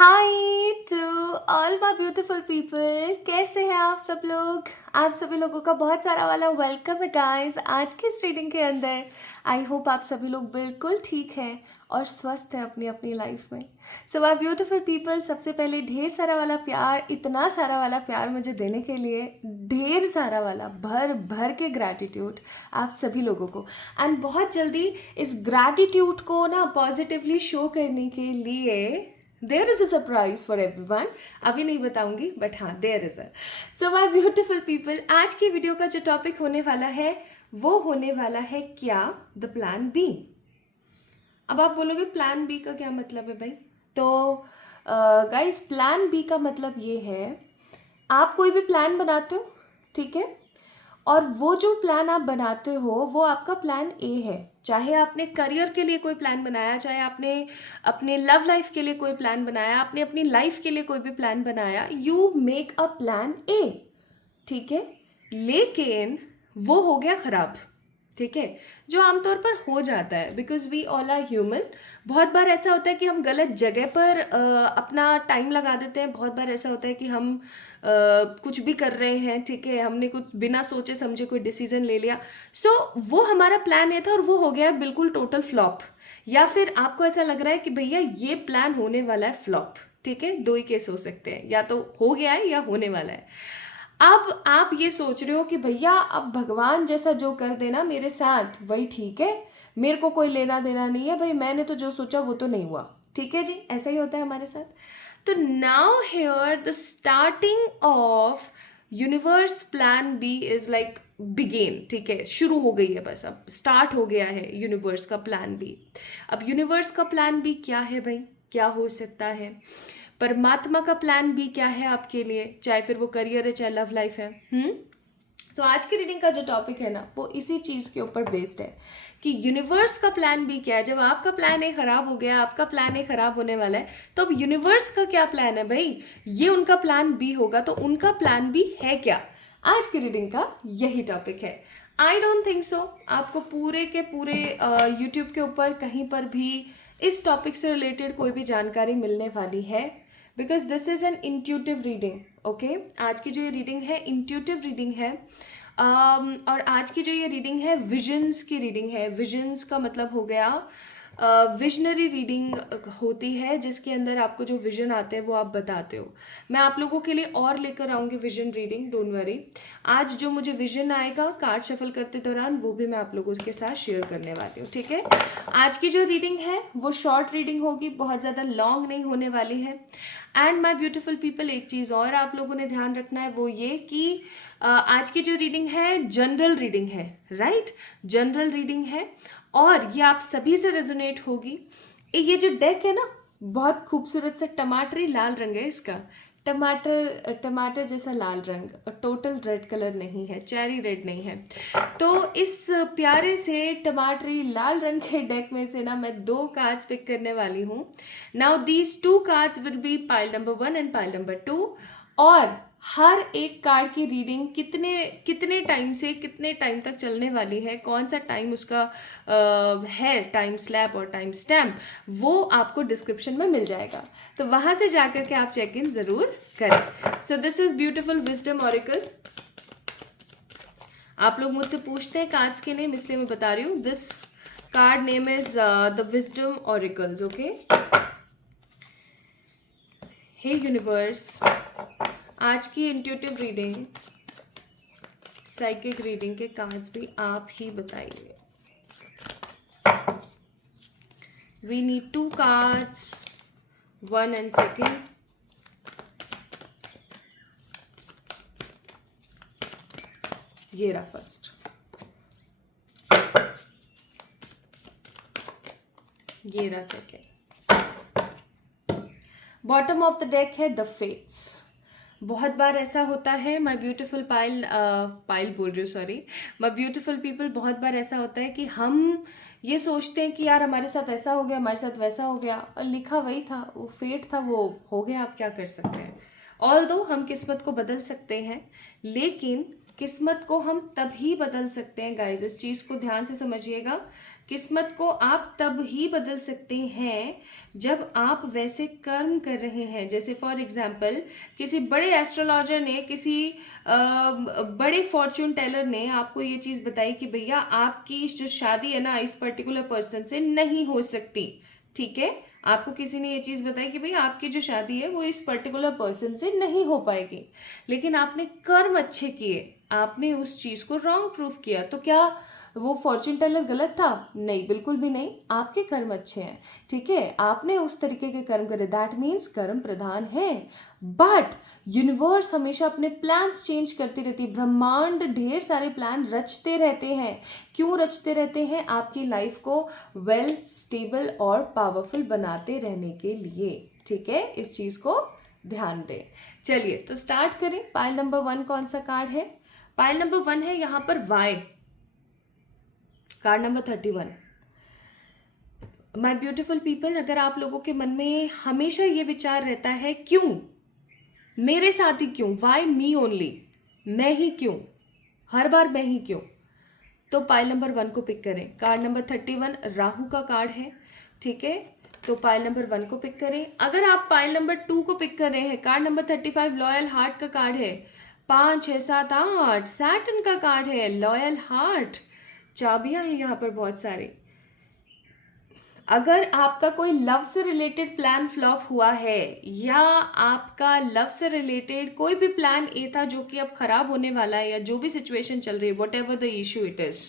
Hi to all my beautiful people. कैसे हैं आप सब लोग? आप सभी लोगों का बहुत सारा वाला वेलकम है गाइस आज की इस रीडिंग के अंदर। आई होप आप सभी लोग बिल्कुल ठीक हैं और स्वस्थ हैं अपनी अपनी लाइफ में। सो माय ब्यूटीफुल पीपल, सबसे पहले ढेर सारा वाला प्यार, इतना सारा वाला प्यार मुझे देने के लिए ढेर सारा वाला भर भर के ग्रैटिट्यूड आप सभी लोगों को। एंड बहुत जल्दी इस ग्रैटिट्यूड को ना पॉजिटिवली शो करने के लिए there is a surprise for everyone. अभी नहीं बताऊंगी बट हाँ there is a. So my beautiful people, आज की वीडियो का जो टॉपिक होने वाला है वो होने वाला है क्या द प्लान बी। अब आप बोलोगे प्लान बी का क्या मतलब है भाई? तो गाइस, प्लान बी का मतलब ये है, आप कोई भी प्लान बनाते हो, ठीक है, और वो जो प्लान आप बनाते हो वो आपका प्लान ए है। चाहे आपने करियर के लिए कोई प्लान बनाया, चाहे आपने अपने लव लाइफ के लिए कोई प्लान बनाया, आपने अपनी लाइफ के लिए कोई भी प्लान बनाया, you make a plan A, ठीक है। लेकिन वो हो गया खराब, ठीक है, जो आमतौर पर हो जाता है because we all are human. बहुत बार ऐसा होता है कि हम गलत जगह पर अपना टाइम लगा देते हैं। बहुत बार ऐसा होता है कि हम कुछ भी कर रहे हैं, ठीक है, हमने कुछ बिना सोचे समझे कोई डिसीजन ले लिया। सो वो हमारा प्लान ये था और वो हो गया बिल्कुल टोटल फ्लॉप। या फिर आपको ऐसा लग रहा है कि भैया ये प्लान होने वाला है फ्लॉप, ठीक है। दो ही केस हो सकते हैं, या तो हो गया है या होने वाला है। अब आप ये सोच रहे हो कि भैया अब भगवान जैसा जो कर देना मेरे साथ वही ठीक है, मेरे को कोई लेना देना नहीं है भाई, मैंने तो जो सोचा वो तो नहीं हुआ, ठीक है जी। ऐसा ही होता है हमारे साथ। तो now here the starting of universe plan B is like begin, ठीक है, शुरू हो गई है, बस अब स्टार्ट हो गया है यूनिवर्स का प्लान बी। अब यूनिवर्स का प्लान बी क्या है भाई? क्या हो सकता है? परमात्मा का प्लान बी क्या है आपके लिए, चाहे फिर वो करियर है चाहे लव लाइफ है। तो आज की रीडिंग का जो टॉपिक है ना वो इसी चीज के ऊपर बेस्ड है कि यूनिवर्स का प्लान बी क्या है। जब आपका प्लान ए खराब हो गया, आपका प्लान ए खराब होने वाला है, तो अब यूनिवर्स का क्या प्लान है भाई? ये उनका प्लान बी होगा, तो उनका प्लान बी है क्या? आज की रीडिंग का यही टॉपिक है। आई डोंट थिंक सो आपको पूरे के पूरे यूट्यूब के ऊपर कहीं पर भी इस टॉपिक से रिलेटेड कोई भी जानकारी मिलने वाली है, because this is an intuitive reading. Okay, आज की जो ये रीडिंग है इंट्यूटिव रीडिंग है। और आज की जो ये रीडिंग है विजन्स की रीडिंग है। विजन्स का मतलब हो गया विजनरी रीडिंग होती है, जिसके अंदर आपको जो विजन आते हैं वो आप बताते हो। मैं आप लोगों के लिए और लेकर आऊँगी विजन रीडिंग, डोंट वरी। आज जो मुझे विजन आएगा कार्ड शफल करते दौरान वो भी मैं आप लोगों के साथ शेयर करने वाली हूँ, ठीक है। आज की जो रीडिंग है वो शॉर्ट रीडिंग होगी, बहुत ज़्यादा लॉन्ग नहीं होने वाली है। एंड माय ब्यूटीफुल पीपल, एक चीज़ और आप लोगों ने ध्यान रखना है वो ये कि आज की जो रीडिंग है जनरल रीडिंग है, राइट, जनरल रीडिंग है और ये आप सभी से रेजोनेट होगी। ये जो डेक है ना, बहुत खूबसूरत सा टमाटरी लाल रंग है इसका, टमाटर टमाटर जैसा लाल रंग, और टोटल रेड कलर नहीं है, चेरी रेड नहीं है। तो इस प्यारे से टमाटरी लाल रंग के डेक में से ना मैं दो कार्ड्स पिक करने वाली हूँ। Now these two cards will be pile number 1 and pile number 2। और हर एक कार्ड की रीडिंग कितने कितने टाइम से कितने टाइम तक चलने वाली है, कौन सा टाइम उसका है, टाइम स्लैब और टाइम स्टैम्प, वो आपको डिस्क्रिप्शन में मिल जाएगा, तो वहाँ से जाकर के आप चेक इन ज़रूर करें। So this is beautiful wisdom oracle. आप लोग मुझसे पूछते हैं कार्ड्स के नेम, इसलिए मैं बता रही हूँ। This card name is the wisdom oracles. Okay, hey universe, आज की इंट्यूटिव रीडिंग, साइकिक रीडिंग के कार्ड्स भी आप ही बताइए। We need 2 cards, 1 and 2nd। ये रहा फर्स्ट, ये रहा second. Bottom of the deck है द फेट्स। बहुत बार ऐसा होता है माय ब्यूटीफुल पाइल बोल रही हूँ, सॉरी, माय ब्यूटीफुल पीपल, बहुत बार ऐसा होता है कि हम ये सोचते हैं कि यार हमारे साथ ऐसा हो गया, हमारे साथ वैसा हो गया, और लिखा वही था, वो फेट था, वो हो गया, आप क्या कर सकते हैं। ऑल्दो हम किस्मत को बदल सकते हैं, लेकिन किस्मत को हम तभी बदल सकते हैं गाइस, इस चीज़ को ध्यान से समझिएगा। किस्मत को आप तब ही बदल सकते हैं जब आप वैसे कर्म कर रहे हैं। जैसे फॉर एग्जाम्पल किसी बड़े एस्ट्रोलॉजर ने, किसी बड़े फॉर्च्यून टेलर ने आपको ये चीज़ बताई कि भैया आपकी जो शादी है ना इस पर्टिकुलर पर्सन से नहीं हो सकती, ठीक है। आपको किसी ने ये चीज़ बताई कि भाई आपकी जो शादी है वो इस पर्टिकुलर पर्सन से नहीं हो पाएगी, लेकिन आपने कर्म अच्छे किए, आपने उस चीज़ को रॉन्ग प्रूफ किया, तो क्या वो फॉर्च्यून टेलर गलत था? नहीं, बिल्कुल भी नहीं। आपके कर्म अच्छे हैं, ठीक है, आपने उस तरीके के कर्म करे, दैट मीन्स कर्म प्रधान है। बट यूनिवर्स हमेशा अपने प्लान्स चेंज करती रहती है, ब्रह्मांड ढेर सारे प्लान रचते रहते हैं। क्यों रचते रहते हैं? आपकी लाइफ को वेल स्टेबल और पावरफुल बनाते रहने के लिए, ठीक है। इस चीज को ध्यान दें। चलिए तो स्टार्ट करें। पाइल नंबर 1 कौन सा कार्ड है? पाइल नंबर 1 है यहाँ पर why, card number 31। My beautiful people, अगर आप लोगों के मन में हमेशा ये विचार रहता है क्यों मेरे साथ ही, क्यों, वाई मी ओनली, मैं ही क्यों, हर बार मैं ही क्यों, तो पाइल नंबर 1 को पिक करें। कार्ड नंबर 31 राहु का कार्ड है, ठीक है, तो पाइल नंबर 1 को पिक करें। अगर आप पाइल नंबर 2 को पिक कर रहे हैं, कार्ड नंबर 35 लॉयल हार्ट का कार्ड है, 5 6 7 8 सैटर्न का कार्ड है, लॉयल हार्ट, चाबियां हैं यहाँ पर बहुत सारी। अगर आपका कोई लव से रिलेटेड प्लान फ्लॉप हुआ है, या आपका लव से रिलेटेड कोई भी प्लान ए था जो कि अब खराब होने वाला है, या जो भी सिचुएशन चल रही है, what ever the issue it is,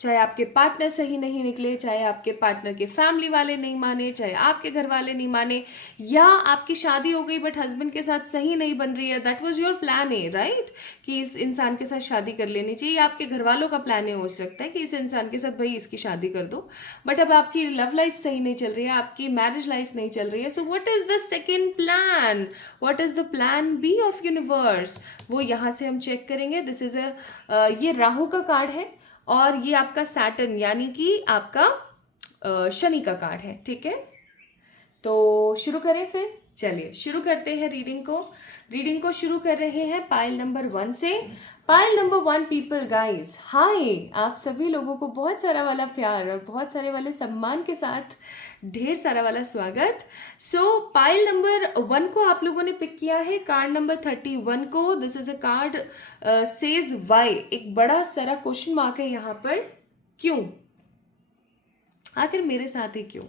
चाहे आपके पार्टनर सही नहीं निकले, चाहे आपके पार्टनर के फैमिली वाले नहीं माने, चाहे आपके घर वाले नहीं माने, या आपकी शादी हो गई बट हस्बैंड के साथ सही नहीं बन रही है, that was your plan A, right, कि इस इंसान के साथ शादी कर लेनी चाहिए, आपके घर वालों का प्लान ए हो सकता है कि इस इंसान के साथ भाई इसकी शादी कर दो, बट अब आपकी लव लाइफ सही नहीं चल रही है, आपकी मैरिज लाइफ नहीं चल रही है। So what is the second plan, what is the plan B of universe, वो यहाँ से हम चेक करेंगे। दिस इज ये राहु का कार्ड है, और ये आपका सैटर्न यानी कि आपका शनि का कार्ड है, ठीक है। तो शुरू करें फिर, चलिए शुरू करते हैं रीडिंग को शुरू कर रहे हैं पाइल नंबर 1 से। पाइल नंबर 1 पीपल गाइस, हाय, आप सभी लोगों को बहुत सारा वाला प्यार और बहुत सारे वाले सम्मान के साथ ढेर सारा वाला स्वागत। सो पाइल नंबर 1 को आप लोगों ने पिक किया है, कार्ड नंबर 31 को। This is a card says why, एक बड़ा सारा क्वेश्चन मार्क है यहाँ पर, क्यों, आखिर मेरे साथ ही क्यों।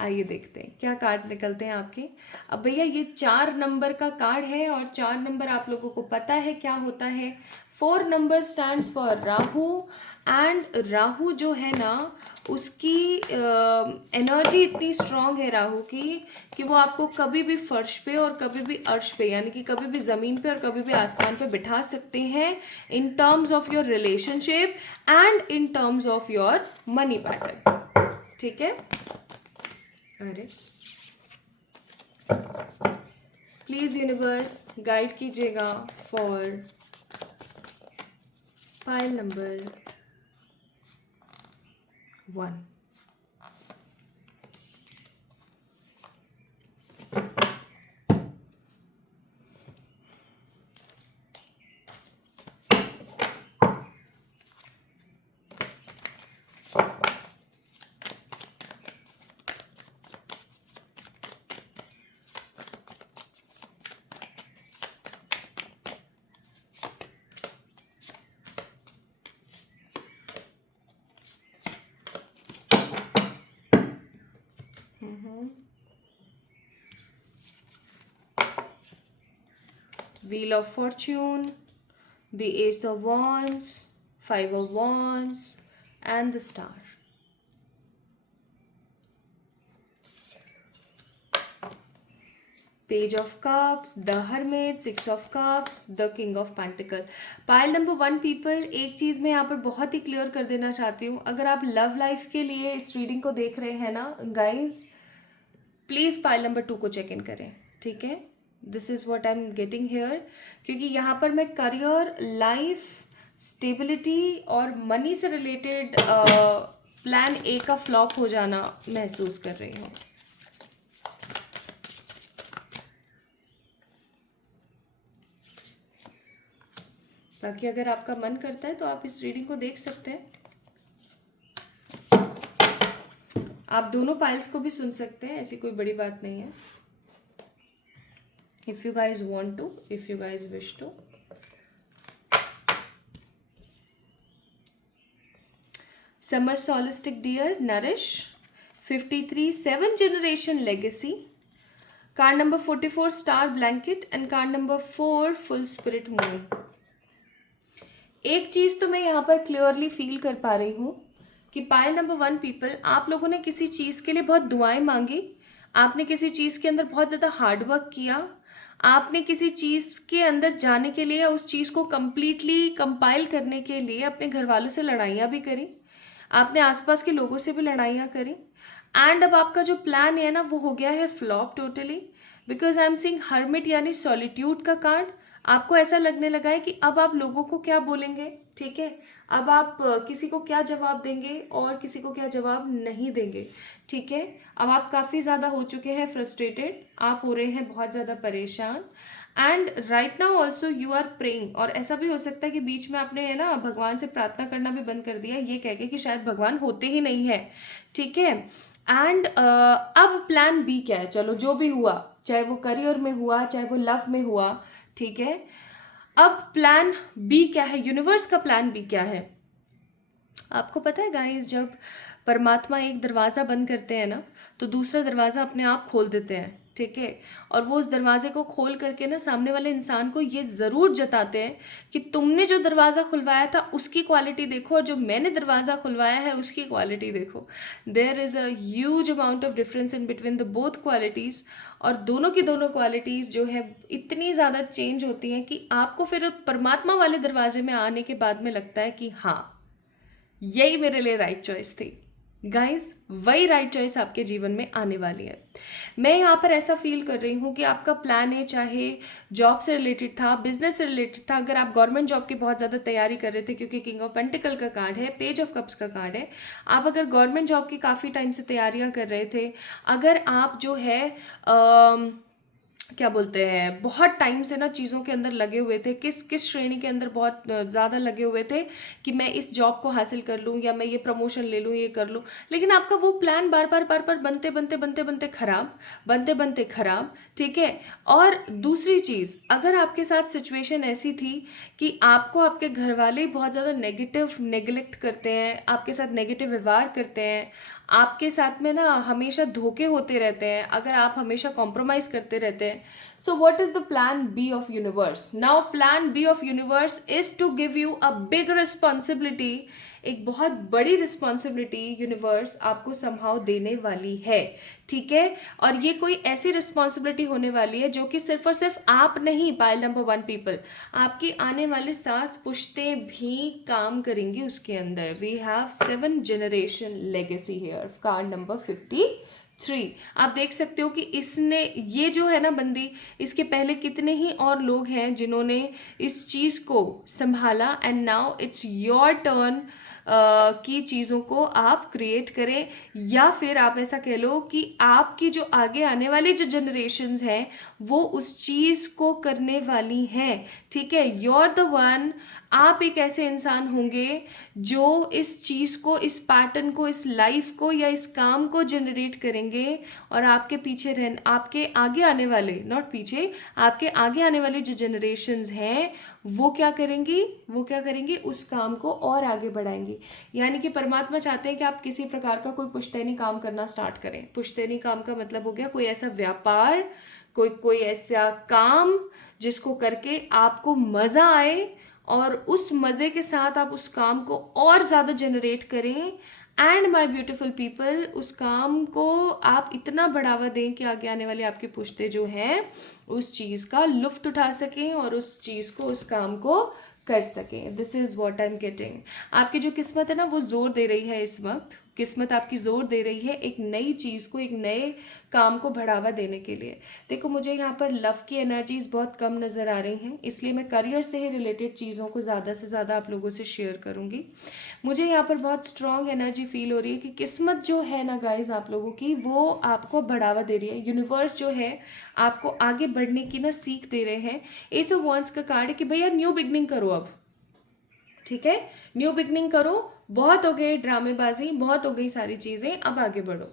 आइए देखते हैं क्या कार्ड्स निकलते हैं आपके। अब भैया ये 4 नंबर का कार्ड है, और 4 नंबर आप लोगों को पता है क्या होता है। 4 number stands for Rahu, and Rahu जो है ना उसकी एनर्जी इतनी स्ट्रांग है राहु की, कि वो आपको कभी भी फर्श पे और कभी भी अर्श पे, यानी कि कभी भी ज़मीन पे और कभी भी आसमान पे बिठा सकते हैं, in terms of your relationship and in terms of your money pattern, ठीक है। अरे प्लीज यूनिवर्स गाइड कीजिएगा for pile number 1। Wheel of Fortune, the Ace of Wands, 5 of Wands, and the Star. Page of Cups, the Hermit, 6 of Cups, the King of Pentacle. Pile number 1 people, एक चीज़ मैं यहाँ पर बहुत ही clear कर देना चाहती हूँ। अगर आप लव लाइफ के लिए इस रीडिंग को देख रहे हैं ना गाइज, प्लीज़ पाइल नंबर 2 को चेक इन करें, ठीक है। This is what I am getting hair, क्योंकि यहाँ पर मैं करियर, लाइफ, स्टेबिलिटी और मनी से रिलेटेड प्लान ए का फ्लॉप हो जाना महसूस कर रही हूँ। ताकि अगर आपका मन करता है तो आप इस रीडिंग को देख सकते हैं। आप दोनों पाइल्स को भी सुन सकते हैं, ऐसी कोई बड़ी बात नहीं है। If you guys want to, if you guys wish to. समर सोलिस्टिक डियर नरिश 53 7 generation legacy, card number 44 star blanket and card number 4 full spirit moon। एक चीज तो मैं यहाँ पर क्लियरली फील कर पा रही हूँ कि पाइल नंबर 1 पीपल, आप लोगों ने किसी चीज के लिए बहुत दुआएं मांगी, आपने किसी चीज के अंदर बहुत ज्यादा हार्डवर्क किया, आपने किसी चीज के अंदर जाने के लिए, उस चीज को कंप्लीटली कंपाइल करने के लिए अपने घर वालों से लड़ाइयाँ भी करी, आपने आसपास के लोगों से भी लड़ाइयाँ करी, एंड अब आपका जो प्लान है ना वो हो गया है flop totally, because I am seeing hermit यानी सॉलिट्यूड का कार्ड। आपको ऐसा लगने लगा है कि अब आप लोगों को क्या बोलेंगे, ठीक है, अब आप किसी को क्या जवाब देंगे और किसी को क्या जवाब नहीं देंगे, ठीक है। अब आप काफ़ी ज़्यादा हो चुके हैं फ्रस्ट्रेटेड, आप हो रहे हैं बहुत ज़्यादा परेशान, and right now also you are praying. और ऐसा भी हो सकता है कि बीच में आपने है ना भगवान से प्रार्थना करना भी बंद कर दिया, ये कह के कि शायद भगवान होते ही नहीं है, ठीक है। एंड अब प्लान बी क्या है, चलो जो भी हुआ, चाहे वो करियर में हुआ, चाहे वो लव में हुआ, ठीक है, अब प्लान बी क्या है, यूनिवर्स का प्लान बी क्या है। आपको पता है गाइस, जब परमात्मा एक दरवाज़ा बंद करते हैं ना तो दूसरा दरवाज़ा अपने आप खोल देते हैं, ठीक है। और वो उस दरवाजे को खोल करके ना सामने वाले इंसान को ये ज़रूर जताते हैं कि तुमने जो दरवाज़ा खुलवाया था उसकी क्वालिटी देखो और जो मैंने दरवाज़ा खुलवाया है उसकी क्वालिटी देखो। There is a huge amount of difference in between the both qualities, और दोनों की दोनों क्वालिटीज़ जो है इतनी ज़्यादा चेंज होती हैं कि आपको फिर परमात्मा वाले दरवाजे में आने के बाद में लगता है कि हाँ, यही मेरे लिए राइट चॉइस थी। गाइज, वही राइट चॉइस आपके जीवन में आने वाली है। मैं यहाँ पर ऐसा फील कर रही हूँ कि आपका प्लान है, चाहे जॉब से रिलेटेड था, बिजनेस से रिलेटेड था, अगर आप गवर्नमेंट जॉब की बहुत ज़्यादा तैयारी कर रहे थे, क्योंकि किंग ऑफ पेंटिकल का कार्ड है, पेज ऑफ कप्स का कार्ड है, आप अगर गवर्नमेंट जॉब की काफ़ी टाइम से तैयारियाँ कर रहे थे, अगर आप जो है क्या बोलते हैं बहुत टाइम से ना चीज़ों के अंदर लगे हुए थे, किस श्रेणी के अंदर बहुत ज़्यादा लगे हुए थे कि मैं इस जॉब को हासिल कर लूँ या मैं ये प्रमोशन ले लूँ, ये कर लूँ, लेकिन आपका वो प्लान बार बार बनते बनते खराब, ठीक है। और दूसरी चीज़, अगर आपके साथ सिचुएशन ऐसी थी कि आपको आपके घर वाले बहुत ज़्यादा नेगलेक्ट करते हैं, आपके साथ नेगेटिव व्यवहार करते हैं, आपके साथ में ना हमेशा धोखे होते रहते हैं, अगर आप हमेशा कॉम्प्रोमाइज करते रहते हैं, so what is the plan B of universe now. Plan B of universe is to give you a big responsibility, एक बहुत बड़ी रिस्पॉन्सिबिलिटी यूनिवर्स आपको समहाउ देने वाली है, ठीक है। और ये कोई ऐसी रिस्पॉन्सिबिलिटी होने वाली है जो कि सिर्फ और सिर्फ आप नहीं, पाइल नंबर 1 पीपल, आपकी आने वाले 7 पुश्तें भी काम करेंगी उसके अंदर। We have 7 generation legacy here, card number 53। आप देख सकते हो कि इसने, ये जो है ना बंदी, इसके पहले कितने ही और लोग हैं जिन्होंने इस चीज़ को संभाला, and now it's your turn की चीज़ों को आप क्रिएट करें, या फिर आप ऐसा कह लो कि आपकी जो आगे आने वाली जो जनरेशन्स हैं वो उस चीज़ को करने वाली हैं, ठीक है। you're the one, आप एक ऐसे इंसान होंगे जो इस चीज़ को, इस पैटर्न को, इस लाइफ को या इस काम को जनरेट करेंगे, और आपके पीछे आपके आगे आने वाले, नॉट पीछे, आपके आगे आने वाली जो जनरेशन्स हैं वो क्या करेंगी, उस काम को और आगे बढ़ाएंगी। यानी कि परमात्मा चाहते हैं कि आप किसी प्रकार का कोई पुश्तैनी काम करना स्टार्ट करें। पुश्तैनी काम का मतलब हो गया कोई ऐसा व्यापार, कोई ऐसा काम जिसको करके आपको मज़ा आए और उस मज़े के साथ आप उस काम को और ज़्यादा जनरेट करें, एंड माई ब्यूटिफुल पीपल, उस काम को आप इतना बढ़ावा दें कि आगे आने वाली आपकी पुश्तें जो हैं उस चीज़ का लुफ्त उठा सकें और उस चीज़ को, उस काम को कर सकें। This is what I am getting. आपकी जो किस्मत है ना वो जोर दे रही है इस वक्त, किस्मत आपकी जोर दे रही है एक नई चीज़ को, एक नए काम को बढ़ावा देने के लिए। देखो, मुझे यहाँ पर लव की एनर्जीज बहुत कम नज़र आ रही हैं, इसलिए मैं करियर से ही रिलेटेड चीज़ों को ज़्यादा से ज़्यादा आप लोगों से शेयर करूँगी। मुझे यहाँ पर बहुत स्ट्रॉन्ग एनर्जी फील हो रही है कि किस्मत जो है ना गाइज आप लोगों की, वो आपको बढ़ावा दे रही है। यूनिवर्स जो है आपको आगे बढ़ने की ना सीख दे रहे हैं। एस ऑफ वांड्स का कार्ड है कि भैया न्यू बिगनिंग करो अब, ठीक है, न्यू बिगनिंग करो, बहुत हो गए ड्रामेबाजी, बहुत हो गई सारी चीज़ें, अब आगे बढ़ो।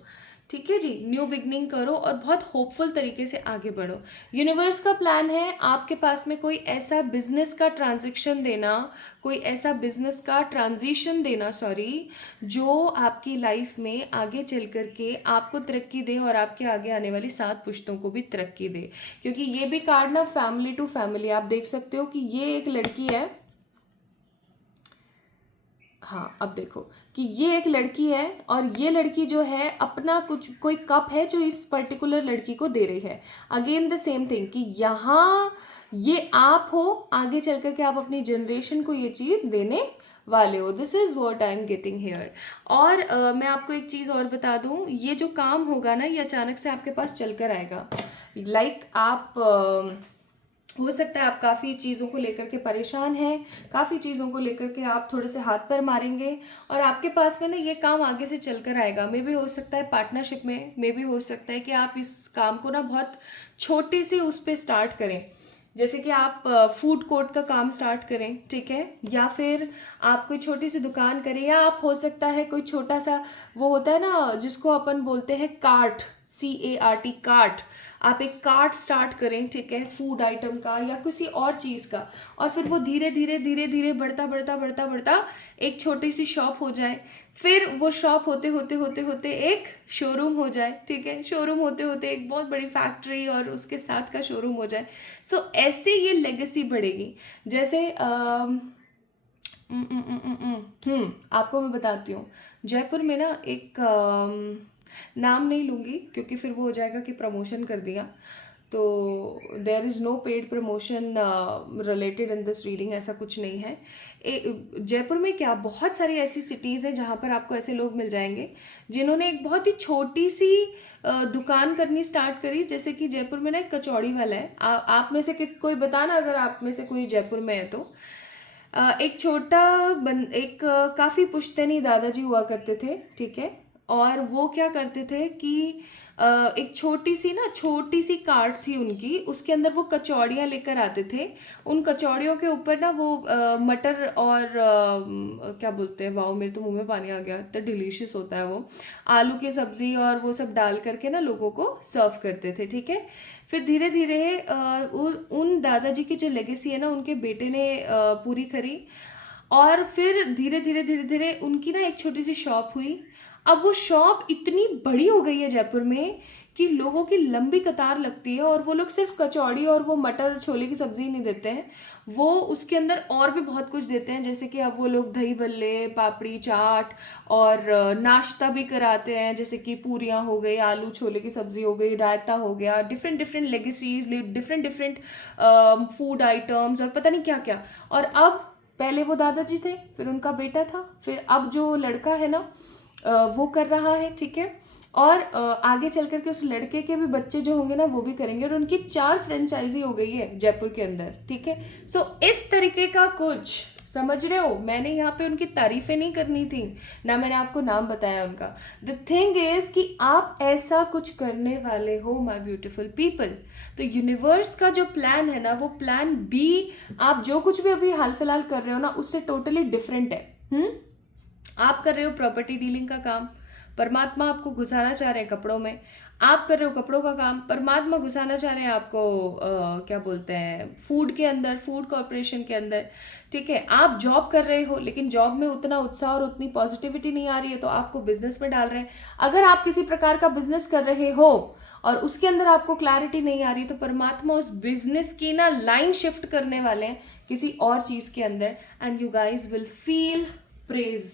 ठीक है जी, न्यू बिगनिंग करो और बहुत होपफुल तरीके से आगे बढ़ो। यूनिवर्स का प्लान है आपके पास में कोई ऐसा बिजनेस का ट्रांजेक्शन देना, कोई ऐसा बिजनेस का ट्रांजिशन देना, सॉरी, जो आपकी लाइफ में आगे चल कर के आपको तरक्की दे और आपके आगे आने वाली 7 पुश्तों को भी तरक्की दे। क्योंकि ये भी कार्ड ना फैमिली टू फैमिली, आप देख सकते हो कि ये एक लड़की है, हाँ अब देखो कि ये एक लड़की है और ये लड़की जो है अपना कुछ कोई कप है जो इस पर्टिकुलर लड़की को दे रही है। अगेन द सेम थिंग कि यहाँ ये आप हो, आगे चल कर के आप अपनी जनरेशन को ये चीज़ देने वाले हो। This is what I am getting hair. और मैं आपको एक चीज़ और बता दूँ, ये जो काम होगा ना ये अचानक से आपके पास चल कर आएगा। आप हो सकता है आप काफ़ी चीज़ों को लेकर के परेशान हैं, काफ़ी चीज़ों को लेकर के आप थोड़े से हाथ पैर मारेंगे और आपके पास में ना ये काम आगे से चल कर आएगा। मे भी हो सकता है पार्टनरशिप में, मे भी हो सकता है कि आप इस काम को ना बहुत छोटी सी उस पर स्टार्ट करें, जैसे कि आप फूड कोर्ट का काम स्टार्ट करें, ठीक है, या फिर आप कोई छोटी सी दुकान करें, या आप हो सकता है कोई छोटा सा वो होता है ना जिसको अपन बोलते हैं कार्ट, CART, कार्ट, आप एक कार्ट स्टार्ट करें, ठीक है, फूड आइटम का या किसी और चीज़ का, और फिर वो धीरे धीरे धीरे धीरे बढ़ता बढ़ता बढ़ता बढ़ता एक छोटी सी शॉप हो जाए, फिर वो शॉप होते होते होते होते एक शोरूम हो जाए, ठीक है, शोरूम होते होते एक बहुत बड़ी फैक्ट्री और उसके साथ का शोरूम हो जाए। सो ऐसे ये लेगेसी बढ़ेगी। जैसे आपको मैं बताती हूँ, जयपुर में ना एक नाम नहीं लूँगी क्योंकि फिर वो हो जाएगा कि प्रमोशन कर दिया, तो there is no paid promotion related in this reading, ऐसा कुछ नहीं है। जयपुर में क्या बहुत सारी ऐसी सिटीज़ हैं जहाँ पर आपको ऐसे लोग मिल जाएंगे जिन्होंने एक बहुत ही छोटी सी दुकान करनी स्टार्ट करी। जैसे कि जयपुर में ना एक कचौड़ी वाला है, आप में से कोई बताना अगर आप में से कोई जयपुर में है तो। एक एक काफ़ी पुश्तैनी दादाजी हुआ करते थे, ठीक है, और वो क्या करते थे कि एक छोटी सी कार्ट थी उनकी, उसके अंदर वो कचौड़ियाँ लेकर आते थे। उन कचौड़ियों के ऊपर ना वो मटर और क्या बोलते हैं, वाओ मेरे तो मुंह में पानी आ गया, इतना डिलीशियस होता है वो, आलू की सब्ज़ी और वो सब डाल करके ना लोगों को सर्व करते थे, ठीक है। फिर धीरे धीरे उन दादाजी की जो लेगेसी है ना उनके बेटे ने पूरी करी, और फिर धीरे धीरे धीरे धीरे उनकी ना एक छोटी सी शॉप हुई। अब वो शॉप इतनी बड़ी हो गई है जयपुर में कि लोगों की लंबी कतार लगती है, और वो लोग सिर्फ कचौड़ी और वो मटर छोले की सब्ज़ी नहीं देते हैं, वो उसके अंदर और भी बहुत कुछ देते हैं। जैसे कि अब वो लोग दही भल्ले, पापड़ी चाट और नाश्ता भी कराते हैं, जैसे कि पूरियाँ हो गई, आलू छोले की सब्ज़ी हो गई, रायता हो गया, different different legacies, different different food items और पता नहीं क्या क्या। और अब पहले वो दादाजी थे, फिर उनका बेटा था, फिर अब जो लड़का है ना वो कर रहा है, ठीक है, और आगे चल कर के उस लड़के के भी बच्चे जो होंगे ना वो भी करेंगे, और उनकी 4 फ्रेंचाइजी हो गई है जयपुर के अंदर, ठीक है। सो इस तरीके का कुछ, समझ रहे हो, मैंने यहाँ पे उनकी तारीफें नहीं करनी थी ना, मैंने आपको नाम बताया उनका। द थिंग इज कि आप ऐसा कुछ करने वाले हो माय ब्यूटीफुल पीपल। तो यूनिवर्स का जो प्लान है ना वो प्लान बी, आप जो कुछ भी अभी हाल फिलहाल कर रहे हो ना उससे टोटली डिफरेंट है। आप कर रहे हो प्रॉपर्टी डीलिंग का काम, परमात्मा आपको घुसाना चाह रहे हैं कपड़ों में। आप कर रहे हो कपड़ों का काम, परमात्मा घुसाना चाह रहे हैं आपको क्या बोलते हैं, फूड के अंदर, फूड कॉरपोरेशन के अंदर, ठीक है। आप जॉब कर रहे हो लेकिन जॉब में उतना उत्साह और उतनी पॉजिटिविटी नहीं आ रही है, तो आपको बिजनेस में डाल रहे हैं। अगर आप किसी प्रकार का बिजनेस कर रहे हो और उसके अंदर आपको क्लैरिटी नहीं आ रही, तो परमात्मा उस बिजनेस की ना लाइन शिफ्ट करने वाले हैं किसी और चीज़ के अंदर, and you guys will feel praise.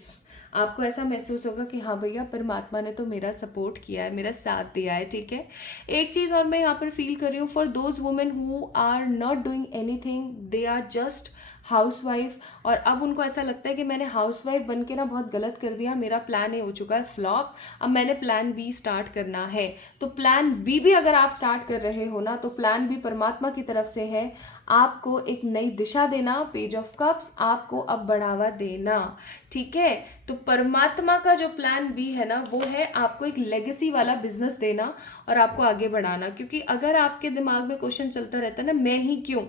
आपको ऐसा महसूस होगा कि हाँ भैया परमात्मा ने तो मेरा सपोर्ट किया है, मेरा साथ दिया है, ठीक है। एक चीज़ और मैं यहाँ पर फील कर रही हूँ, for those women who are not doing anything, they are just housewife, और अब उनको ऐसा लगता है कि मैंने हाउसवाइफ बन के ना बहुत गलत कर दिया, मेरा प्लान ए हो चुका है फ्लॉप, अब मैंने प्लान बी स्टार्ट करना है। तो प्लान बी भी अगर आप स्टार्ट कर रहे हो ना, तो प्लान बी परमात्मा की तरफ से है, आपको एक नई दिशा देना, पेज ऑफ कप्स, आपको अब बढ़ावा देना, ठीक है। तो परमात्मा का जो प्लान बी है ना वो है आपको एक लेगेसी वाला बिजनेस देना और आपको आगे बढ़ाना। क्योंकि अगर आपके दिमाग में क्वेश्चन चलता रहता है ना, मैं ही क्यों,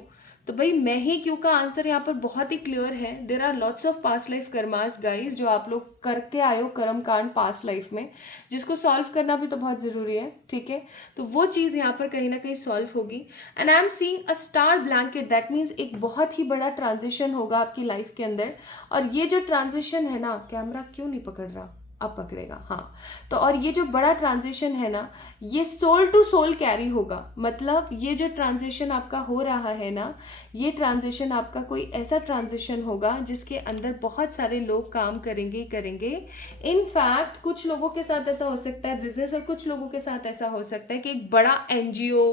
तो भाई मैं ही क्यों का आंसर यहाँ पर बहुत ही क्लियर है। There are lots of past life karmas guys, जो आप लोग करके आए हो कर्म कांड पास्ट लाइफ में, जिसको सॉल्व करना भी तो बहुत ज़रूरी है, ठीक है। तो वो चीज़ यहाँ पर कहीं ना कहीं सॉल्व होगी। And I am seeing a star blanket, that means एक बहुत ही बड़ा ट्रांजिशन होगा आपकी लाइफ के अंदर। और ये जो ट्रांजिशन है ना, कैमरा क्यों नहीं पकड़ रहा, अब पकड़ेगा, हाँ। तो और ये जो बड़ा ट्रांजिशन है ना, ये सोल टू सोल कैरी होगा। मतलब ये जो ट्रांजिशन आपका हो रहा है ना, ये ट्रांजिशन आपका कोई ऐसा ट्रांजिशन होगा जिसके अंदर बहुत सारे लोग काम करेंगे ही करेंगे। इनफैक्ट कुछ लोगों के साथ ऐसा हो सकता है बिजनेस, और कुछ लोगों के साथ ऐसा हो सकता है कि एक बड़ा एनजीओ,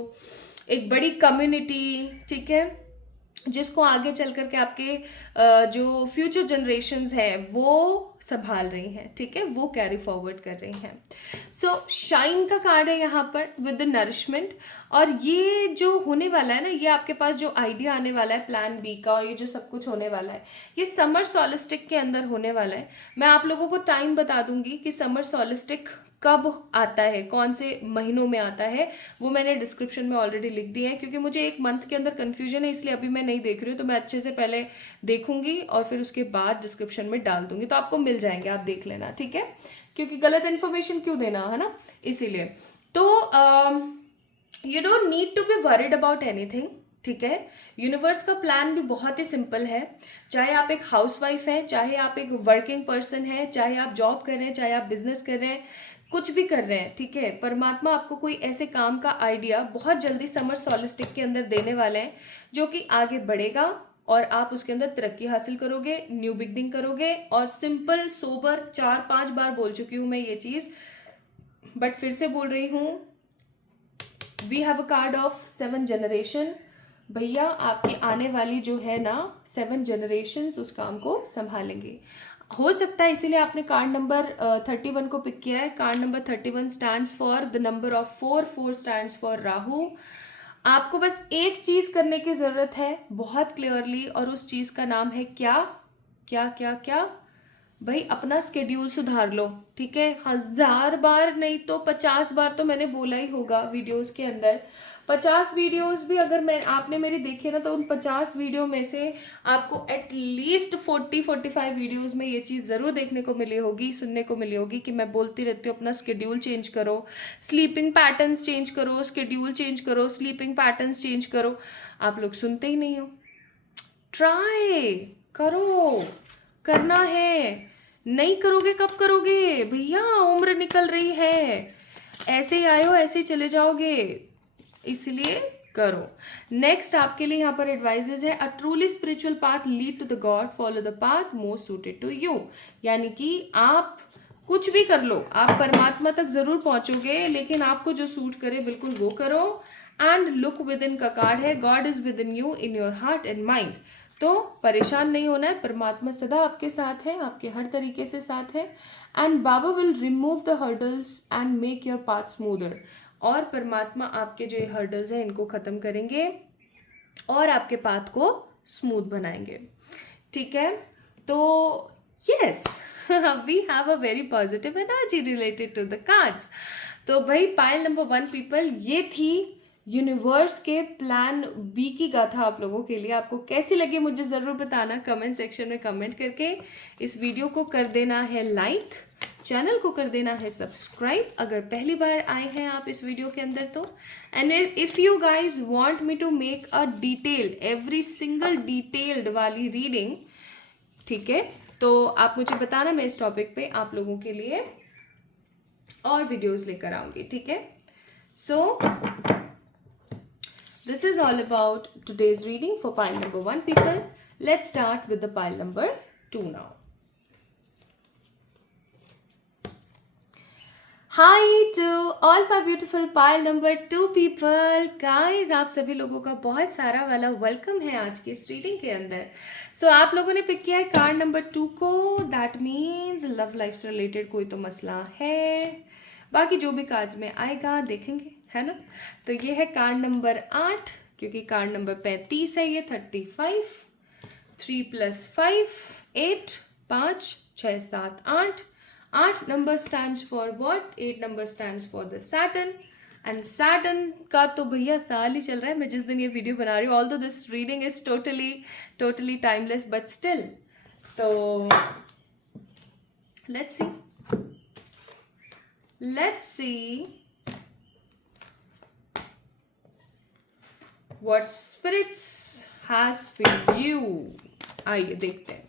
एक बड़ी कम्युनिटी, ठीक है, जिसको आगे चल करके आपके जो फ्यूचर जनरेशन्स हैं वो संभाल रही हैं, ठीक है, वो कैरी फॉरवर्ड कर रही हैं। सो शाइन का कार्ड है यहाँ पर विद द नरिशमेंट। और ये जो होने वाला है ना, ये आपके पास जो आइडिया आने वाला है प्लान बी का, और ये जो सब कुछ होने वाला है, ये समर सॉलिस्टिक के अंदर होने वाला है। मैं आप लोगों को टाइम बता दूंगी कि समर सॉलिस्टिक कब आता है, कौन से महीनों में आता है, वो मैंने डिस्क्रिप्शन में ऑलरेडी लिख दिए हैं। क्योंकि मुझे एक मंथ के अंदर कन्फ्यूजन है, इसलिए अभी मैं नहीं देख रही हूँ। तो मैं अच्छे से पहले देखूंगी और फिर उसके बाद डिस्क्रिप्शन में डाल दूंगी, तो आपको मिल जाएंगे, आप देख लेना, ठीक है। क्योंकि गलत इन्फॉर्मेशन क्यों देना, है ना, इसीलिए। तो you don't need to be worried about anything, ठीक है। यूनिवर्स का प्लान भी बहुत ही सिंपल है। चाहे आप एक हाउसवाइफ हैं, चाहे आप एक वर्किंग पर्सन हैं, चाहे आप जॉब कर रहे हैं, चाहे आप बिजनेस कर रहे हैं, कुछ भी कर रहे हैं, ठीक है, परमात्मा आपको कोई ऐसे काम का आइडिया बहुत जल्दी समर सॉलिस्टिक के अंदर देने वाले हैं जो कि आगे बढ़ेगा और आप उसके अंदर तरक्की हासिल करोगे, न्यू बिगनिंग करोगे। और सिंपल सोबर 4-5 बार बोल चुकी हूँ मैं ये चीज़, बट फिर से बोल रही हूँ, we have a card of 7 generation. भैया आपकी आने वाली जो है ना 7 जनरेशन्स उस काम को संभालेंगे। हो सकता है इसीलिए आपने कार्ड नंबर 31 को पिक किया है। Card number 31 stands for the number of 4, 4 stands for Rahu. आपको बस एक चीज़ करने की ज़रूरत है बहुत क्लियरली, और उस चीज़ का नाम है क्या क्या क्या क्या भाई, अपना स्केड्यूल सुधार लो, ठीक है। 1000 बार नहीं तो 50 बार तो मैंने बोला ही होगा वीडियोस के अंदर। 50 वीडियोस भी अगर मैं आपने मेरी देखी ना, तो उन 50 वीडियो में से आपको एटलीस्ट 40-45 वीडियोस में ये चीज़ ज़रूर देखने को मिली होगी, सुनने को मिली होगी कि मैं बोलती रहती हूँ अपना स्केड्यूल चेंज करो, स्लीपिंग पैटर्न्स चेंज करो, स्केड्यूल चेंज करो, स्लीपिंग पैटर्न्स चेंज करो। आप लोग सुनते ही नहीं हो। ट्राई करो, करना है। नहीं करोगे कब करोगे भैया, उम्र निकल रही है, ऐसे ही आए हो ऐसे ही चले जाओगे, इसलिए करो। नेक्स्ट आपके लिए यहाँ पर एडवाइजेज है, a truly spiritual path lead to the god, follow the path most suited to you. यानी कि आप कुछ भी कर लो, आप परमात्मा तक जरूर पहुंचोगे, लेकिन आपको जो सूट करे बिल्कुल वो करो। एंड लुक विद इन का कार्ड है, God is with in you, in your heart and mind. तो परेशान नहीं होना है, परमात्मा सदा आपके साथ है, आपके हर तरीके से साथ है। And Baba will remove the hurdles and make your path smoother. और परमात्मा आपके जो हर्डल्स हैं इनको ख़त्म करेंगे और आपके पाथ को स्मूथ बनाएंगे, ठीक है। तो yes, we have a very positive energy related to the cards. तो भाई पाइल नंबर 1 पीपल, ये थी यूनिवर्स के प्लान बी की गाथा आप लोगों के लिए। आपको कैसी लगी मुझे ज़रूर बताना कमेंट सेक्शन में कमेंट करके। इस वीडियो को कर देना है लाइक, चैनल को कर देना है सब्सक्राइब अगर पहली बार आए हैं आप इस वीडियो के अंदर तो। And if you guys want me to make a detail, every single detailed वाली रीडिंग, ठीक है, तो आप मुझे बताना, मैं इस टॉपिक पे आप लोगों के लिए और वीडियोस लेकर आऊँगी, ठीक है। सो this is all about today's reading for pile number 1 people. Let's start with the pile number 2 now. Hi to all my beautiful pile number 2 people. Guys, आप सभी लोगों का बहुत सारा वाला वेलकम है आज की इस रीडिंग के अंदर। So आप लोगों ने पिक किया है कार्ड नंबर 2 को, दैट मीन्स लव लाइफ से रिलेटेड कोई तो मसला है। बाकी जो भी कार्ड्स में आएगा देखेंगे, है ना। तो ये है कार्ड नंबर 8, क्योंकि कार्ड नंबर 35 है ये, 35, 3 + 5 8, 5 6 7 8 8 number stands for what? 8 number stands for the Saturn, and Saturn का तो भैया साल ही चल रहा है, मैं जिस दिन ये वीडियो बना रही हूँ, although this reading is totally timeless but still. तो let's see what spirits has for you. आइए देखते हैं.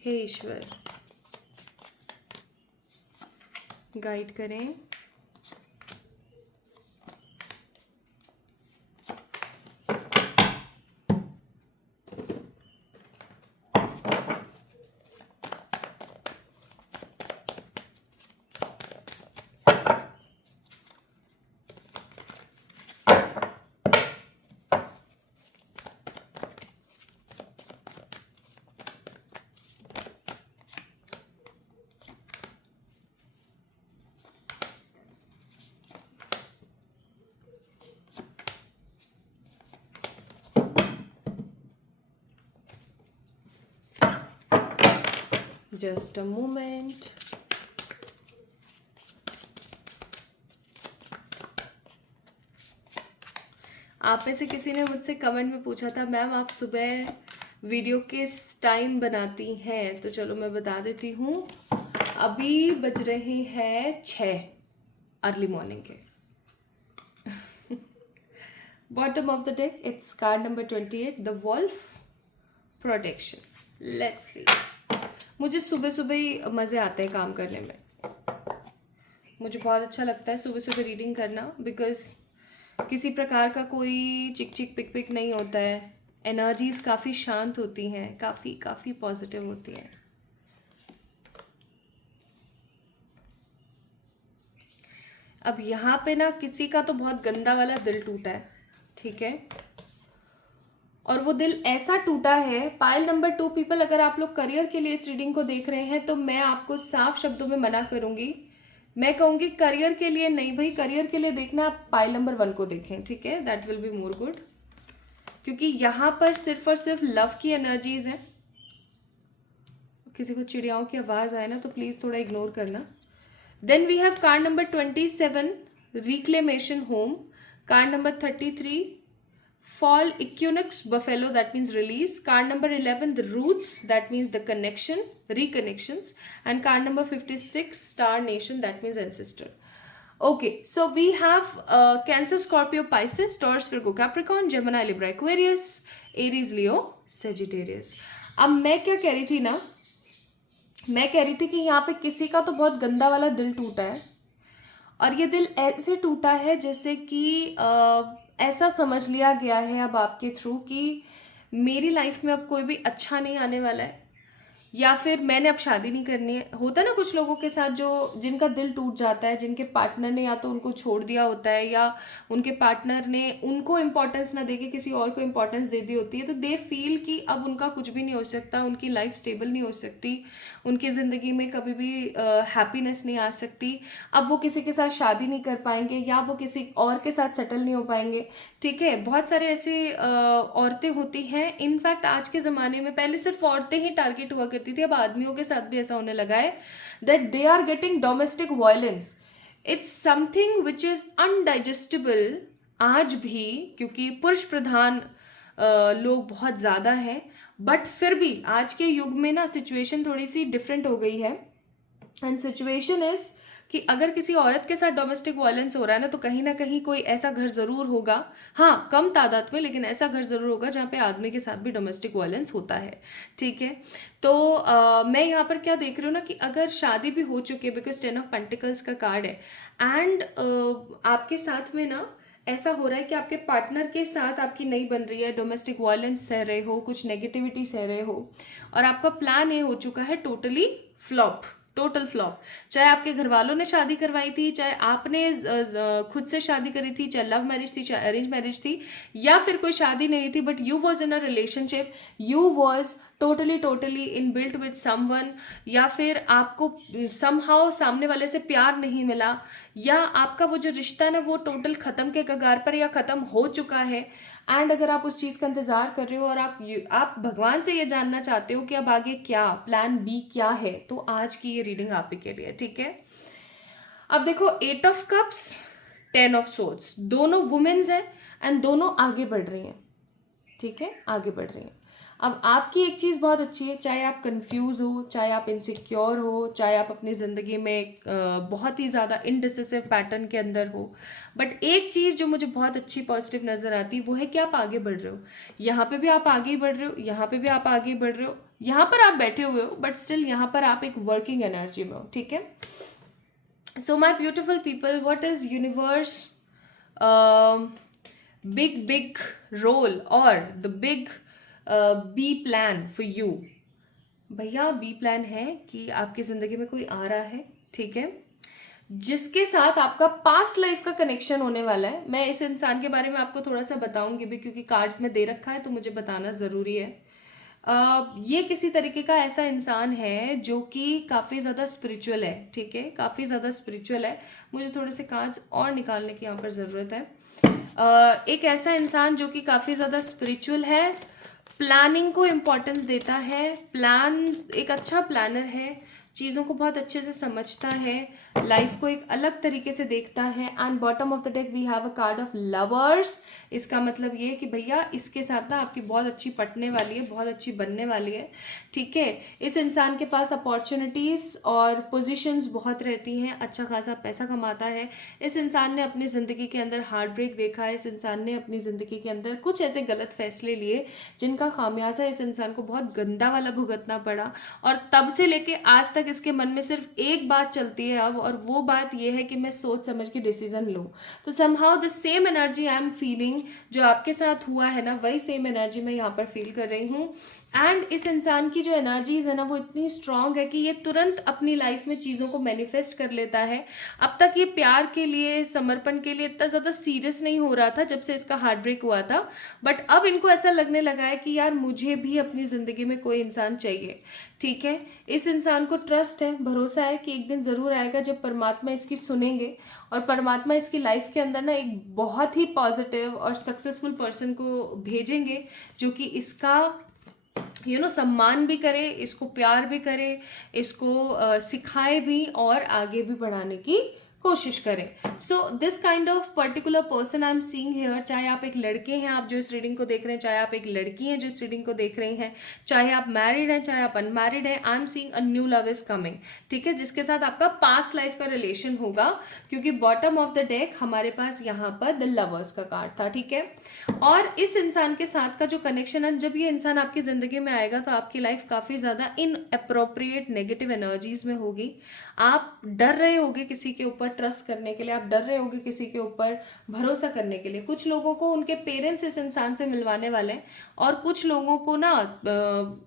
हे ईश्वर, गाइड करें. Just a moment. आप में से किसी ने मुझसे कमेंट में पूछा था, मैम आप सुबह वीडियो किस टाइम बनाती हैं? तो चलो मैं बता देती हूँ. अभी बज रहे हैं 6 अर्ली मॉर्निंग के. Bottom of the deck, it's card number 28, the wolf protection. Let's see. मुझे सुबह सुबह ही मज़े आते हैं काम करने में. मुझे बहुत अच्छा लगता है सुबह सुबह रीडिंग करना, बिकॉज किसी प्रकार का कोई चिक चिक पिक पिक नहीं होता है. एनर्जीज काफ़ी शांत होती हैं, काफ़ी पॉजिटिव होती हैं. अब यहाँ पे ना किसी का तो बहुत गंदा वाला दिल टूटा है, ठीक है. और वो दिल ऐसा टूटा है. पाइल नंबर 2 पीपल, अगर आप लोग करियर के लिए इस रीडिंग को देख रहे हैं तो मैं आपको साफ शब्दों में मना करूंगी. मैं कहूँगी करियर के लिए नहीं भाई, करियर के लिए देखना आप पाइल नंबर 1 को देखें, ठीक है. That will be more good, क्योंकि यहाँ पर सिर्फ और सिर्फ लव की एनर्जीज हैं. किसी को चिड़ियाओं की आवाज़ आए ना तो प्लीज़ थोड़ा इग्नोर करना. Then we have card number 27, reclamation home. Card number 33, fall equinox buffalo, that means release. Card number 11, the roots, that means the connection, reconnections. And card number 56, star nation, that means ancestor. Okay, so we have Cancer, Scorpio, Pisces, Taurus, Virgo, Capricorn, Gemini, Libra, Aquarius, Aries, Leo, Sagittarius. अब मैं क्या कह रही थी ना, मैं कह रही थी कि यहाँ पे किसी का तो बहुत गंदा वाला दिल टूटा है. और ये दिल ऐसे टूटा है जैसे कि ऐसा समझ लिया गया है अब आपके थ्रू कि मेरी लाइफ में अब कोई भी अच्छा नहीं आने वाला है, या फिर मैंने अब शादी नहीं करनी है. होता है ना कुछ लोगों के साथ जो जिनका दिल टूट जाता है, जिनके पार्टनर ने या तो उनको छोड़ दिया होता है या उनके पार्टनर ने उनको इम्पोर्टेंस ना देके किसी और को इम्पोर्टेंस दे दी होती है. तो दे फील कि अब उनका कुछ भी नहीं हो सकता, उनकी लाइफ स्टेबल नहीं हो सकती, उनकी ज़िंदगी में कभी भी हैप्पीनेस नहीं आ सकती. अब वो किसी के साथ शादी नहीं कर पाएंगे या वो किसी और के साथ सेटल नहीं हो पाएंगे, ठीक है. बहुत सारे ऐसे औरतें होती हैं. इनफैक्ट आज के ज़माने में पहले सिर्फ औरतें ही टारगेट हुआ करती थी, अब आदमियों के साथ भी ऐसा होने लगा है that they are getting domestic violence. It's something which is undigestible आज भी, क्योंकि पुरुष प्रधान लोग बहुत ज़्यादा हैं. बट फिर भी आज के युग में ना सिचुएशन थोड़ी सी डिफरेंट हो गई है. एंड सिचुएशन इज़ कि अगर किसी औरत के साथ डोमेस्टिक वायलेंस हो रहा है ना कहीं कोई ऐसा घर ज़रूर होगा, हाँ कम तादाद में, लेकिन ऐसा घर ज़रूर होगा जहाँ पे आदमी के साथ भी डोमेस्टिक वायलेंस होता है, ठीक है. तो मैं यहाँ पर क्या देख रही हूँ ना कि अगर शादी भी हो चुकी है, बिकॉज 10 ऑफ पेंटिकल्स का कार्ड है, एंड आपके साथ में ना ऐसा हो रहा है कि आपके पार्टनर के साथ आपकी नहीं बन रही है, डोमेस्टिक वायलेंस सह रहे हो, कुछ नेगेटिविटी सह रहे हो, और आपका प्लान ये हो चुका है टोटली फ्लॉप, टोटल फ्लॉप। चाहे आपके घर वालों ने शादी करवाई थी, चाहे आपने खुद से शादी करी थी, चाहे लव मैरिज थी, चाहे अरेंज मैरिज थी, या फिर कोई शादी नहीं थी, but you was in a relationship, you was totally in built with someone, या फिर आपको समहाउ सामने वाले से प्यार नहीं मिला, या आपका वो जो रिश्ता है ना वो टोटल ख़त्म के कगार पर या ख़त्म हो चुका है, एंड अगर आप उस चीज़ का इंतज़ार कर रहे हो और आप भगवान से ये जानना चाहते हो कि अब आगे क्या प्लान बी क्या है, तो आज की ये रीडिंग आप ही के लिए, ठीक है। अब देखो, 8 ऑफ कप्स, 10 ऑफ सोर्ड्स, दोनों वुमेन्स हैं एंड दोनों आगे बढ़ रही हैं, ठीक है, आगे बढ़ रही हैं। अब आपकी एक चीज़ बहुत अच्छी है, चाहे आप कंफ्यूज हो, चाहे आप इनसिक्योर हो, चाहे आप अपनी ज़िंदगी में बहुत ही ज़्यादा इनडिसिसिव पैटर्न के अंदर हो, बट एक चीज़ जो मुझे बहुत अच्छी पॉजिटिव नज़र आती है वो है कि आप आगे बढ़ रहे हो। यहाँ पे भी आप आगे बढ़ रहे हो, यहाँ पे भी आप आगे बढ़ रहे हो, यहाँ पर आप बैठे हुए हो बट स्टिल यहाँ पर आप एक वर्किंग एनर्जी में हो, ठीक है। So my beautiful people, what is universe big role or the big B plan for you? भैया बी प्लान है कि आपकी ज़िंदगी में कोई आ रहा है, ठीक है, जिसके साथ आपका पास्ट लाइफ का कनेक्शन होने वाला है। मैं इस इंसान के बारे में आपको थोड़ा सा बताऊंगी भी, क्योंकि कार्ड्स में दे रखा है तो मुझे बताना ज़रूरी है। ये किसी तरीके का ऐसा इंसान है जो कि काफ़ी ज़्यादा स्पिरिचुअल है, ठीक है, काफ़ी ज़्यादा स्पिरिचुअल है। मुझे थोड़े से कार्ड्स और निकालने की यहाँ पर ज़रूरत है। एक ऐसा इंसान जो कि काफ़ी ज़्यादा स्पिरिचुअल है, प्लानिंग को इम्पोर्टेंस देता है, प्लान, एक अच्छा प्लानर है, चीज़ों को बहुत अच्छे से समझता है, लाइफ को एक अलग तरीके से देखता है। And bottom of the deck we have a card of lovers. इसका मतलब ये कि भैया इसके साथ ना आपकी बहुत अच्छी पटने वाली है, बहुत अच्छी बनने वाली है, ठीक है। इस इंसान के पास अपॉर्चुनिटीज़ और पोजीशंस बहुत रहती हैं, अच्छा खासा पैसा कमाता है। इस इंसान ने अपनी ज़िंदगी के अंदर हार्ट ब्रेक देखा है, इस इंसान ने अपनी ज़िंदगी के अंदर कुछ ऐसे गलत फैसले लिए जिनका खामियाजा इस इंसान को बहुत गंदा वाला भुगतना पड़ा, और तब से लेके आज तक इसके मन में सिर्फ एक बात चलती है अब, और वो बात ये है कि मैं सोच समझ के डिसीजन लूँ। तो somehow the same energy I am feeling जो आपके साथ हुआ है ना, वही सेम एनर्जी मैं यहाँ पर फील कर रही हूँ। एंड इस इंसान की जो एनर्जीज है ना वो इतनी स्ट्रांग है कि ये तुरंत अपनी लाइफ में चीज़ों को मैनिफेस्ट कर लेता है। अब तक ये प्यार के लिए, समर्पण के लिए इतना ज़्यादा सीरियस नहीं हो रहा था जब से इसका हार्ट ब्रेक हुआ था, बट अब इनको ऐसा लगने लगा है कि यार मुझे भी अपनी ज़िंदगी में कोई इंसान चाहिए, ठीक है। इस इंसान को ट्रस्ट है, भरोसा है कि एक दिन ज़रूर आएगा जब परमात्मा इसकी सुनेंगे और परमात्मा इसकी लाइफ के अंदर ना एक बहुत ही पॉजिटिव और सक्सेसफुल पर्सन को भेजेंगे जो कि इसका सम्मान भी करे, इसको प्यार भी करे, इसको सिखाए भी और आगे भी बढ़ाने की कोशिश करें। So this kind of particular person I am seeing here, चाहे आप एक लड़के हैं आप जो इस रीडिंग को देख रहे हैं, चाहे आप एक लड़की हैं जो इस रीडिंग को देख रही हैं, चाहे आप मैरिड हैं, चाहे आप अनमैरिड हैं, I am seeing a new love is coming, ठीक है, जिसके साथ आपका पास्ट लाइफ का रिलेशन होगा, क्योंकि बॉटम ऑफ द डेक हमारे पास यहाँ पर द लवर्स का कार्ड था, ठीक है। और इस इंसान के साथ का जो कनेक्शन है, जब ये इंसान आपकी ज़िंदगी में आएगा तो आपकी लाइफ काफ़ी ज़्यादा इनअप्रोप्रिएट नेगेटिव एनर्जीज में होगी। आप डर रहे होगे किसी के ऊपर ट्रस्ट करने के लिए, आप डर रहे होगे किसी के ऊपर भरोसा करने के लिए। कुछ लोगों को उनके पेरेंट्स इस इंसान से मिलवाने वाले हैं, और कुछ लोगों को ना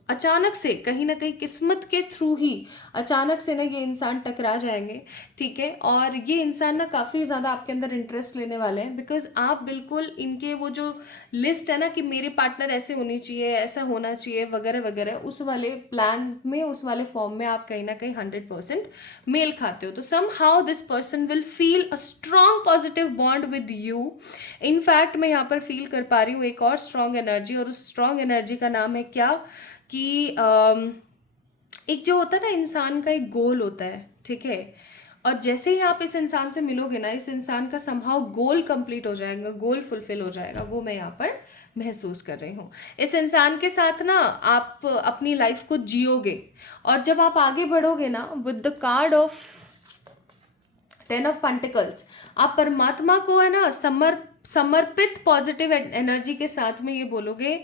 अचानक से कहीं ना कहीं किस्मत के थ्रू ही अचानक से ना ये इंसान टकरा जाएंगे, ठीक है। और ये इंसान ना काफ़ी ज़्यादा आपके अंदर इंटरेस्ट लेने वाले हैं, बिकॉज आप बिल्कुल इनके वो जो लिस्ट है ना कि मेरे पार्टनर ऐसे होनी चाहिए, ऐसा होना चाहिए वगैरह वगैरह, उस वाले प्लान में, उस वाले फॉर्म में आप कहीं ना कहीं 100% मेल खाते हो। तो somehow this person will feel a strong positive bond with you. In fact मैं यहाँ पर फील कर पा रही हूँ एक और स्ट्रॉन्ग एनर्जी, और उस स्ट्रॉन्ग एनर्जी का नाम है क्या कि एक जो होता है ना इंसान का एक गोल होता है, ठीक है, और जैसे ही आप इस इंसान से मिलोगे ना, इस इंसान का समहाउ गोल कंप्लीट हो जाएगा, गोल फुलफिल हो जाएगा, वो मैं यहाँ पर महसूस कर रही हूँ। इस इंसान के साथ ना आप अपनी लाइफ को जियोगे, और जब आप आगे बढ़ोगे ना with the card of 10 of pentacles, आप परमात्मा को है ना समर्पित पॉजिटिव एनर्जी के साथ में ये बोलोगे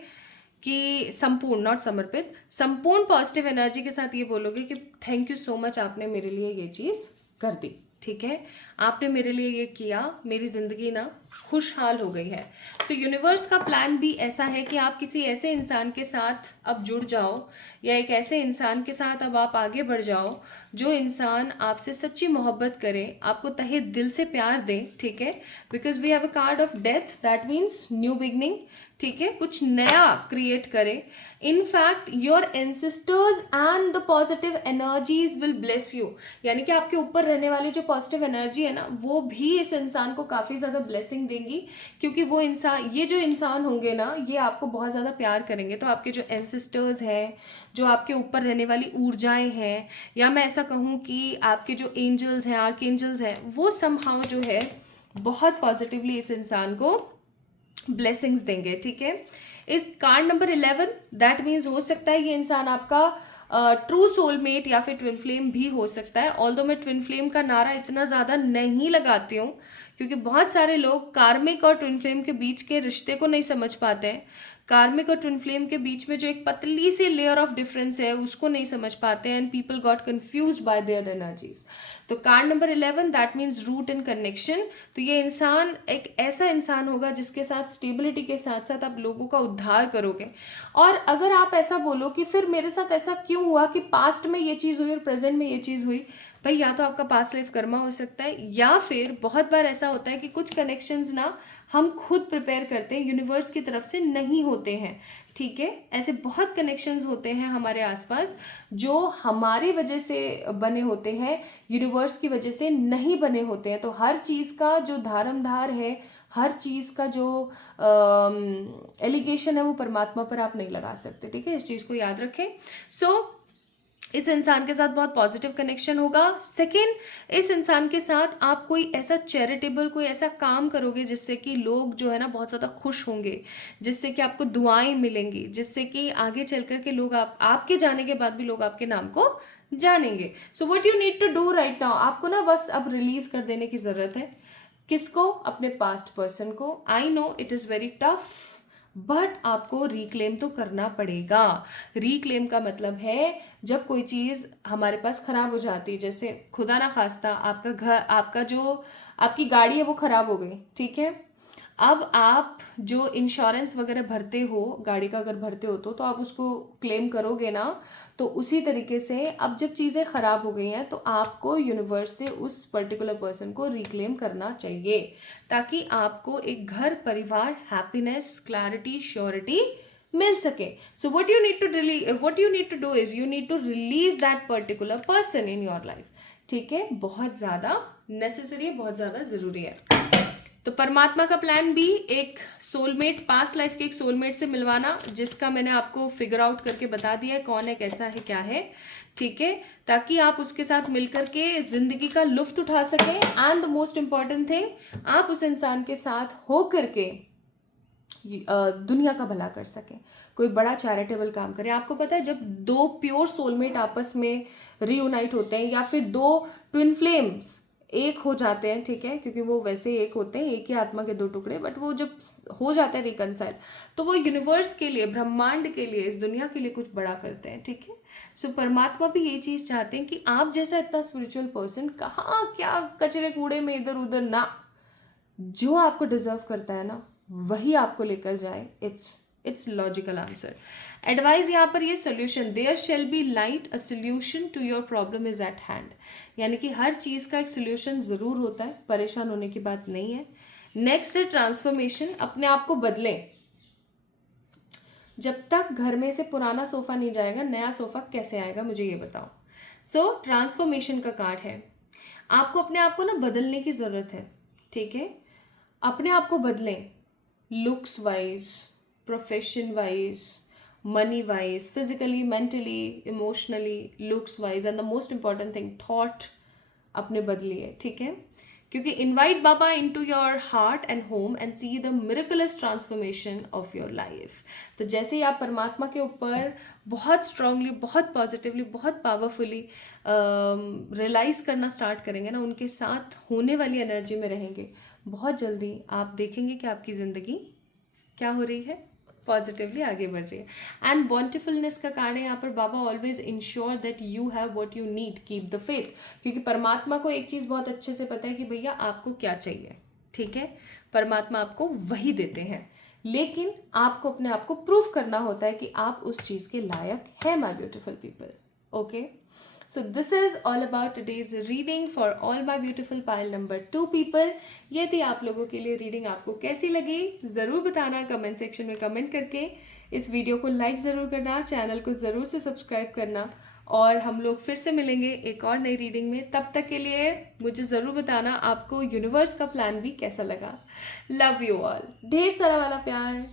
कि संपूर्ण, नॉट समर्पित, संपूर्ण पॉजिटिव एनर्जी के साथ ये बोलोगे कि थैंक यू सो मच, आपने मेरे लिए ये चीज़ कर दी, ठीक है, आपने मेरे लिए ये किया, मेरी ज़िंदगी ना खुशहाल हो गई है। सो यूनिवर्स का प्लान भी ऐसा है कि आप किसी ऐसे इंसान के साथ अब जुड़ जाओ, या एक ऐसे इंसान के साथ अब आप आगे बढ़ जाओ जो इंसान आपसे सच्ची मोहब्बत करे, आपको तहे दिल से प्यार दे। ठीक है, because we have a card of death, that means new beginning. ठीक है, कुछ नया क्रिएट करे। In fact your ancestors and the positive energies will bless you, यानी कि आपके ऊपर रहने वाली जो पॉजिटिव एनर्जी है ना, वो भी इस इंसान को काफ़ी ज़्यादा ब्लेसिंग देंगी, क्योंकि वो इंसान, ये जो इंसान होंगे ना, ये आपको बहुत ज़्यादा प्यार करेंगे। तो आपके जो एंसेस्टर्स हैं, जो आपके ऊपर रहने वाली ऊर्जाएं हैं, या मैं ऐसा कहूँ कि आपके जो एंजल्स हैं, आर्क एंजल्स हैं, वो समहाउ जो है बहुत पॉजिटिवली इस इंसान को ब्लेसिंग्स देंगे। ठीक है, इस कार्ड नंबर 11, दैट मीन्स हो सकता है ये इंसान आपका ट्रू सोलमेट या फिर ट्विन फ्लेम भी हो सकता है। ऑल्दो मैं ट्विन फ्लेम का नारा इतना ज़्यादा नहीं लगाती हूँ, क्योंकि बहुत सारे लोग कार्मिक और ट्विन फ्लेम के बीच के रिश्ते को नहीं समझ पाते हैं। कार्मिक और ट्विन फ्लेम के बीच में जो एक पतली सी लेयर ऑफ डिफरेंस है, उसको नहीं समझ पाते हैं, and people got confused by their energies. तो card number 11, that means root and connection. तो ये इंसान एक ऐसा इंसान होगा जिसके साथ स्टेबिलिटी के साथ साथ आप लोगों का उद्धार करोगे। और अगर आप ऐसा बोलो कि फिर मेरे साथ ऐसा क्यों हुआ कि पास्ट में ये चीज़ हुई और प्रेजेंट में ये चीज़ हुई, भाई या तो आपका पास्ट लाइफ कर्मा हो सकता है, या फिर बहुत बार ऐसा होता है कि कुछ कनेक्शंस ना हम खुद प्रिपेयर करते हैं, यूनिवर्स की तरफ से नहीं होते हैं। ठीक है, ऐसे बहुत कनेक्शंस होते हैं हमारे आसपास जो हमारी वजह से बने होते हैं, यूनिवर्स की वजह से नहीं बने होते हैं। तो हर चीज़ का जो धारमधार है, हर चीज़ का जो एलिगेशन है, वो परमात्मा पर आप नहीं लगा सकते। ठीक है, इस चीज़ को याद रखें। सो इस इंसान के साथ बहुत पॉजिटिव कनेक्शन होगा। सेकेंड, इस इंसान के साथ आप कोई ऐसा चैरिटेबल, कोई ऐसा काम करोगे जिससे कि लोग जो है ना बहुत ज़्यादा खुश होंगे, जिससे कि आपको दुआएं मिलेंगी, जिससे कि आगे चल कर के लोग आपके जाने के बाद भी लोग आपके नाम को जानेंगे। So what you need to do right now, आपको ना बस अब रिलीज कर देने की ज़रूरत है। किसको? अपने पास्ट पर्सन को। I know it is very tough, but आपको रिक्लेम तो करना पड़ेगा। रिक्लेम का मतलब है जब कोई चीज़ हमारे पास ख़राब हो जाती है, जैसे खुदा ना खास्ता आपका घर, आपका जो आपकी गाड़ी है वो ख़राब हो गई। ठीक है, अब आप जो इंश्योरेंस वगैरह भरते हो, गाड़ी का अगर भरते हो तो आप उसको क्लेम करोगे ना। तो उसी तरीके से अब जब चीज़ें ख़राब हो गई हैं तो आपको यूनिवर्स से उस पर्टिकुलर पर्सन को रिक्लेम करना चाहिए, ताकि आपको एक घर, परिवार, हैप्पीनेस, क्लैरिटी, श्योरिटी मिल सके। So what you need to do is you need to release that particular person in your life. ठीक है, बहुत ज़्यादा नेसेसरी है, बहुत ज़्यादा ज़रूरी है। तो परमात्मा का प्लान भी एक सोलमेट, पास्ट लाइफ के एक सोलमेट से मिलवाना, जिसका मैंने आपको फिगर आउट करके बता दिया है कौन है, कैसा है, क्या है। ठीक है, ताकि आप उसके साथ मिलकर के जिंदगी का लुफ्त उठा सकें, and the most important thing, आप उस इंसान के साथ हो करके दुनिया का भला कर सकें, कोई बड़ा चैरिटेबल काम करें। आपको पता है जब दो प्योर सोलमेट आपस में रीयूनाइट होते हैं, या फिर दो ट्विन फ्लेम्स एक हो जाते हैं, ठीक है, क्योंकि वो वैसे एक होते हैं, एक ही आत्मा के दो टुकड़े, बट वो जब हो जाते हैं रिकनसाइल, तो वो यूनिवर्स के लिए, ब्रह्मांड के लिए, इस दुनिया के लिए कुछ बड़ा करते हैं। ठीक है, सो परमात्मा भी ये चीज़ चाहते हैं कि आप जैसा इतना स्पिरिचुअल पर्सन कहाँ क्या कचरे कूड़े में इधर उधर ना, जो आपको डिजर्व करता है ना वही आपको लेकर जाए। It's logical answer. एडवाइस यहाँ पर ये solution, there shall be light, a solution to your problem is at hand, यानी कि हर चीज़ का एक सोल्यूशन ज़रूर होता है, परेशान होने की बात नहीं है। नेक्स्ट है ट्रांसफॉर्मेशन, अपने आप को बदलें। जब तक घर में से पुराना सोफ़ा नहीं जाएगा, नया सोफ़ा कैसे आएगा, मुझे ये बताओ। सो ट्रांसफॉर्मेशन का कार्ड है, आपको अपने आप को ना बदलने की ज़रूरत है। ठीक है, अपने आप को बदलें, looks wise, profession wise, money wise, physically, mentally, emotionally, looks wise, and the most important thing, thought अपने बदलिए। ठीक है, क्योंकि invite Baba into your heart and home and see the miracles transformation of your life. तो जैसे ही आप परमात्मा के ऊपर बहुत स्ट्रांगली, बहुत पॉजिटिवली, बहुत पावरफुली रियलाइज करना स्टार्ट करेंगे ना, उनके साथ होने वाली एनर्जी में रहेंगे, बहुत जल्दी आप देखेंगे कि आपकी ज़िंदगी क्या हो रही है, पॉजिटिवली आगे बढ़ रही है। एंड बॉन्टिफुलनेस का कारण है यहाँ पर बाबा always insure that you have what you need, keep the faith. क्योंकि परमात्मा को एक चीज़ बहुत अच्छे से पता है कि भैया आपको क्या चाहिए, ठीक है। परमात्मा आपको वही देते हैं, लेकिन आपको अपने आप को प्रूफ करना होता है कि आप उस चीज़ के लायक हैं, my beautiful people. Okay, so this is all about today's reading for all my beautiful pile number 2 people। ये थी आप लोगों के लिए रीडिंग। आपको कैसी लगी ज़रूर बताना कमेंट सेक्शन में कमेंट करके। इस वीडियो को लाइक ज़रूर करना, चैनल को ज़रूर से सब्सक्राइब करना, और हम लोग फिर से मिलेंगे एक और नई रीडिंग में। तब तक के लिए मुझे ज़रूर बताना आपको यूनिवर्स का प्लान भी कैसा लगा। लव यू ऑल, ढेर सारा वाला प्यार।